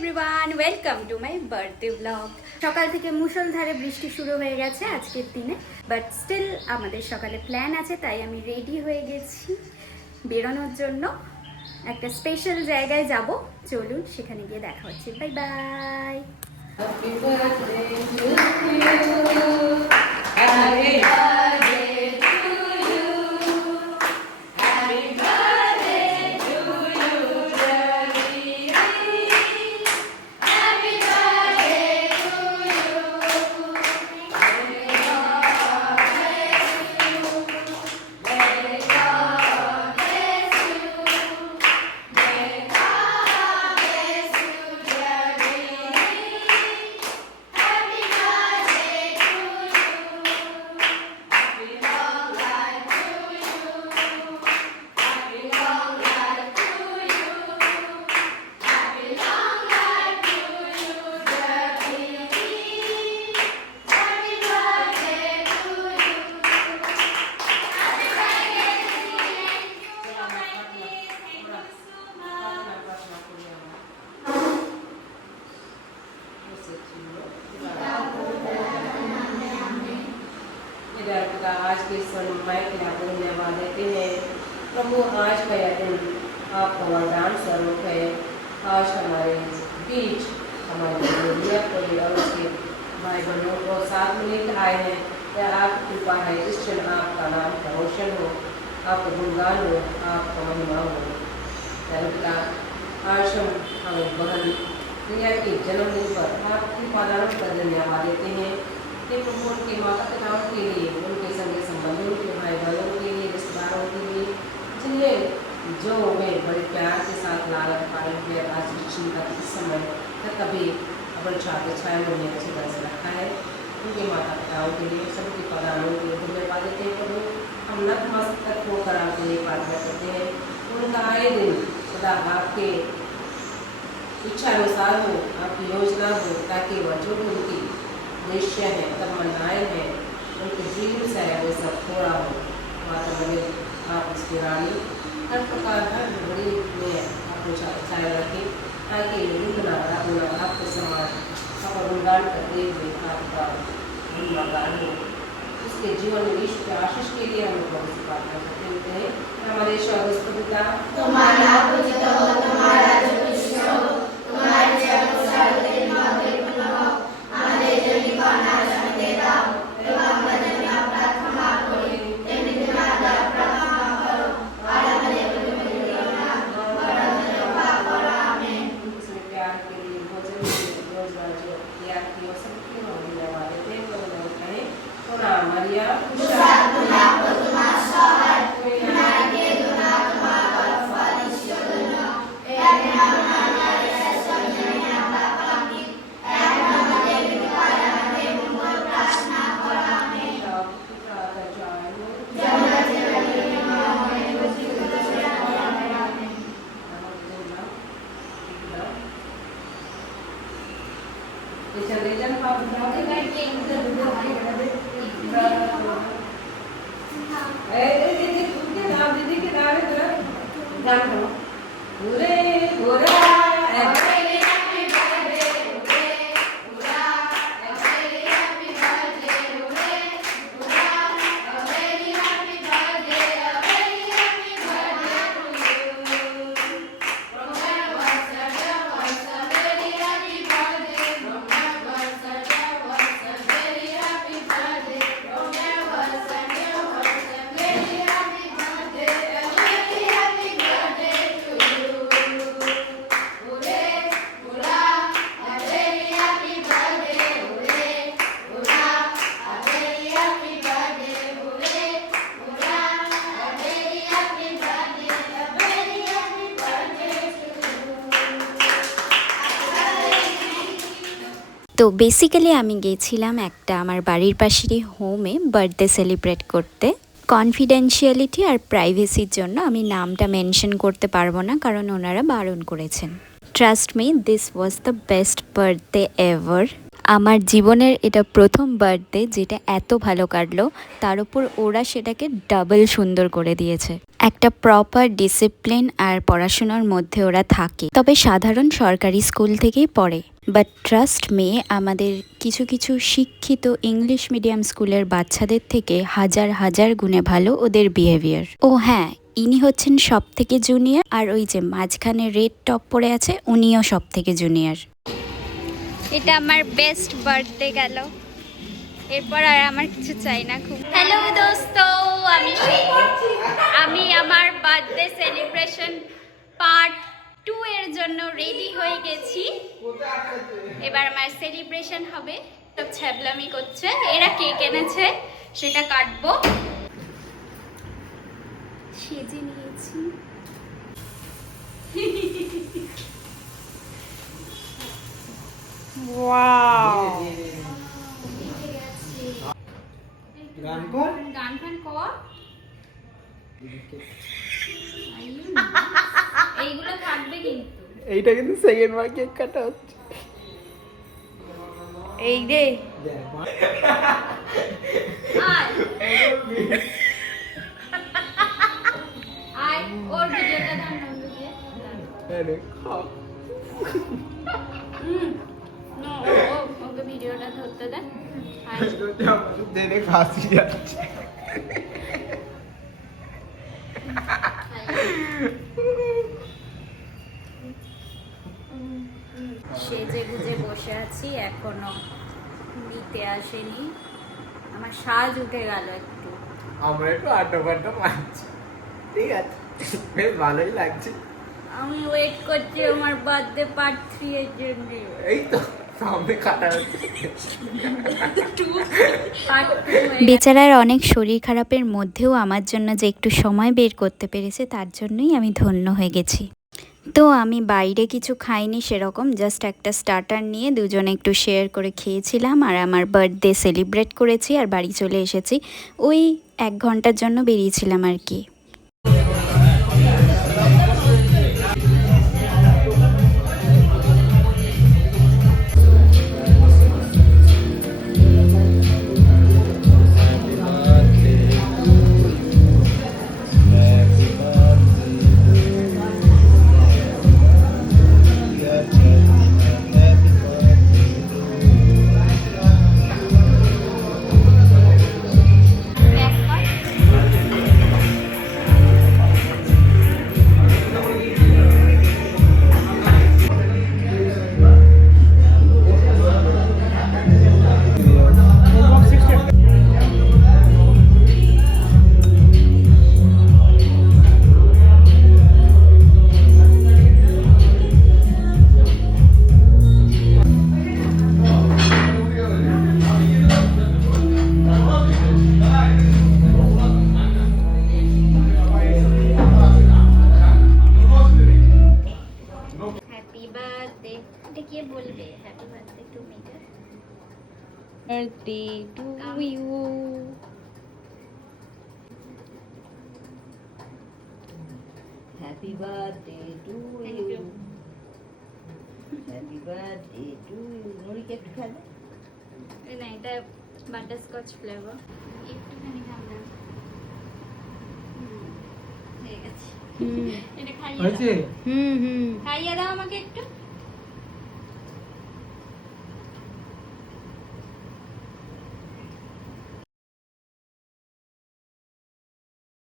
Everyone, welcome to my birthday blog. সকাল থেকে মুষলধারে বৃষ্টি শুরু হয়ে গেছে আজকের দিনে, বাট স্টিল আমাদের সকালে প্ল্যান আছে, তাই আমি রেডি হয়ে গেছি বেরোনোর জন্য। একটা স্পেশাল জায়গায় যাব, চলুন সেখানে গিয়ে দেখা হচ্ছে। Bye bye. Happy birthday to you. Happy birthday to you. Happy birthday to you, Ravi. Happy birthday to you. May God bless you. May God bless you. May God bless you, Ravi. Happy birthday to you. Happy long life to you. Happy long life to you. Happy long life to you, Ravi. Happy birthday to you. Happy birthday to you. Thank you so मुch. आज के समय के लिए धन्यवाद देते हैं प्रभु। आज का यह दिन आपका वरदान स्वरूप है। आज हमारे बीच हमारे दुनिया को और उसके भाई बहनों को साथ में लेकर आए हैं। यह आपकी कृपा है, इस क्षण आपका नाम का रोशन हो, आपका गुणगान हो, आपका महिमा हो। पिता, आज हम हमें बहन प्रिया के जन्मदिन पर आपकी पादारों का धन्यवाद देते हैं। हे प्रभु, उनके माता पिताओं के लिए, उनके संगे संबंधियों के भाई बहनों के लिए, रिश्तेदारों के लिए, जिनने जो वे बड़े प्यार के साथ लालन पालन किया आज शिक्षण का इस समय तक कभी अपन छात्र छाया में अच्छी तरह से रखा है। उनके माता पिताओं के लिए, सबके पादारों के लिए धन्यवाद देते हैं प्रभु। हम नतमस्तक होकर आपके लिए प्रार्थना करते हैं। उनका आए दिन खुदा आपके इच्छा अनुसार हो, आपकी योजना हो, ताकि वह जो भी उनकी दृश्य है, तमन्नाएं हैं, उनके जीवन से वो सब थोड़ा हो। माता बने आप उसकी रानी हर प्रकार हर बड़ी में आपको छाया रखें, ताकि निंदना अपना आपके समान आपका गुणगान करते हुए आपका गुणगान हो। उसके जीवन में ईश्वर के आशीष के लिए हम लोग से प्रार्थना करते होते हैं। हमारे स्वर्गस्थ पिता, तुम्हारा पूजित हो, तुम्हारा राज्य प्रतिष्ठित हो, तुम्हारी इच्छा अनुसार तेरी मर्जी पूर्ण हो। हमारे जनी को अनाज हमें दे दाओ, एवं हमारे जनी अपराध क्षमा करो, तेरी हमारा अपराध क्षमा करो, और हमारे विरुद्ध ना वरन हमें पाप करो। आमीन। उसमें प्यार के लिए भोजन के लिए योजना जो त्याग की हो सबकी हम धन्यवाद देते हैं। प्रभु नाम कहें तो नाम मरिया कुशल दुनिया को तुम्हारा सहाय, तुम्हारे के दुनिया तुम्हारा फल ईश्वर दुनिया, एक नाम हमारे ऐसा जनी अपना पानी, एक नाम हमारे विकार हमारे मुंह प्रार्थना करो। आमीन। जगत जीवन में हमें कुछ दूसरे आमीन। दीदी के नाम गान करो। पूरे पूरा তো বেসিক্যালি আমি গিয়েছিলাম একটা আমার বাড়ির পাশেরই হোমে বার্থডে সেলিব্রেট করতে। কনফিডেন্সিয়ালিটি আর প্রাইভেসির জন্য আমি নামটা মেনশন করতে পারবো না, কারণ ওনারা বারণ করেছেন। Trust me, this was the best birthday ever. আমার জীবনের এটা প্রথম বার্থডে যেটা এত ভালো কাটলো, তার উপর ওরা সেটাকে ডাবল সুন্দর করে দিয়েছে। একটা প্রপার ডিসিপ্লিন আর পড়াশোনার মধ্যে ওরা থাকে, তবে সাধারণ সরকারি স্কুল থেকেই পড়ে। বাট ট্রাস্ট মে, আমাদের কিছু কিছু শিক্ষিত ইংলিশ মিডিয়াম স্কুলের বাচ্চাদের থেকে হাজার হাজার গুণে ভালো ওদের বিহেভিয়ার। ও হ্যাঁ, ইনি হচ্ছেন সব থেকে জুনিয়র, আর ওই যে মাঝখানে রেড টপ পরে আছে উনিও সব থেকে জুনিয়র। এটা আমার বেস্ট বার্থডে গেল, এরপর আর আমার কিছু চাই না। খুব হ্যালো দোস্ত, আমি আমার বার্থডে সেলিব্রেশন পার্ট 2 এর জন্য রেডি হয়ে গেছি। এবার আমার সেলিব্রেশন হবে। সব ছ্যাবলামি করছে, এরা কেক এনেছে সেটা কাটবো। সেজে নিয়েছি। গান ফান কর, এইগুলো থাকবে কিন্তু। এইটা কিন্তু সেকেন্ড বার কেক কাটা হচ্ছে। এই রে আয় আয়, ওর ভিডিওটা ধান নন্দ দিয়ে। আরে খাও। নো, ওকে ভিডিওটা ধরতে দেন। আয়। দেনে খাসি যাচ্ছে। সেজে গুজে বসে আছি, এখনো নিতে আসেনি। আমার সাজ উঠে গেল একটু। আমরা একটু আড্ডা ফাড্ডা মারছি, ঠিক আছে, বেশ ভালোই লাগছে। আমি ওয়েট করছি আমার বার্থডে পার্ট 3 এর জন্য। এই তো সামনে কাটা হচ্ছে। বেচারার অনেক শরীর খারাপের মধ্যেও আমার জন্য যে একটু সময় বের করতে পেরেছে, তার জন্যই আমি ধন্য হয়ে গেছি। তো আমি বাইরে কিছু খাইনি সেরকম, জাস্ট একটা স্টার্টার নিয়ে দুজনে একটু শেয়ার করে খেয়েছিলাম, আর আমার বার্থডে সেলিব্রেট করেছি আর বাড়ি চলে এসেছি। ওই 1 ঘন্টার জন্য বেরিয়েছিলাম আর কি। হ্যাপি বার্থডে, এটা কে বলবে? Happy birthday to me. Birthday to you. Happy birthday to Thank you. Happy birthday to you. Nuri cake খাবে? না, এটা বাটারস্কচ ফ্লেভার। একটুখানি খাও না। হয়ে গেছে। এটা খাইয়ে দাও। খাইয়ে দাও আমাকে একটু।